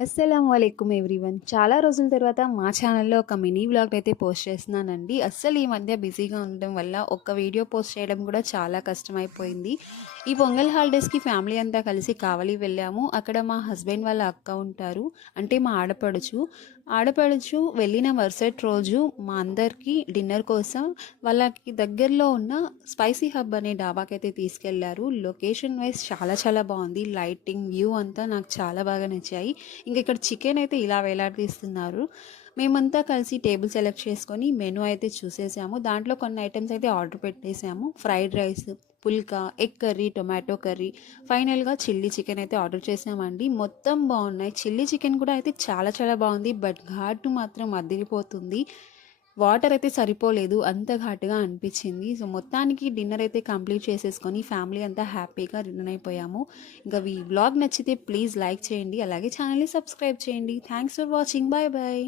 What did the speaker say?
అస్సలాముఅలైకుం everyone. చాలా రోజుల తర్వాత మా ఛానల్‌లో ఒక మినీ వ్లాగ్ అయితే పోస్ట్ చేస్తున్నానండి. అస్సలు ఈ మధ్య బిజీగా ఉండడం వల్ల ఒక్క వీడియో పోస్ట్ చేయడం కూడా చాలా కష్టమైపోయింది. ఈ పొంగల్ హాలిడేస్‌కి ఫ్యామిలీ అంతా కలిసి కావలి వెళ్ళాము. అక్కడ మా హస్బెండ్ వాళ్ళ అక్క ఉంటారు. అంటే మా ఆడపడుచు. ఆడపడుచు వెళ్ళిన మరుసటి రోజు మా అందరికీ డిన్నర్ కోసం వాళ్ళకి దగ్గరలో ఉన్న స్పైసీ హబ్ అనే డాబాకైతే తీసుకెళ్లారు. లొకేషన్ వైస్ చాలా చాలా బాగుంది. లైటింగ్, వ్యూ అంతా నాకు చాలా బాగా నచ్చాయి. ఇంక ఇక్కడ చికెన్ అయితే ఇలా వేలాడదీస్తున్నారు. మేమంతా కలిసి టేబుల్ సెలెక్ట్ చేసుకొని మెనూ అయితే చూసేసాము. దాంట్లో కొన్ని ఐటమ్స్ అయితే ఆర్డర్ పెట్టేసాము. ఫ్రైడ్ రైస్, పుల్కా, ఎగ్ కర్రీ, టొమాటో కర్రీ, ఫైనల్గా చిల్లీ చికెన్ అయితే ఆర్డర్ చేసామండి. మొత్తం బాగున్నాయి. చిల్లీ చికెన్ కూడా అయితే చాలా చాలా బాగుంది. బట్ ఘాటు మాత్రం అదిరిపోతుంది. వాటర్ అయితే సరిపోలేదు, అంత ఘాటుగా అనిపించింది. సో మొత్తానికి డిన్నర్ అయితే కంప్లీట్ చేసేసుకొని ఫ్యామిలీ అంతా హ్యాపీగా రిటర్న్ అయిపోయాము. ఇంకా ఈ వ్లాగ్ నచ్చితే ప్లీజ్ లైక్ చేయండి, అలాగే ఛానల్ని సబ్స్క్రైబ్ చేయండి. Thanks for watching. Bye bye.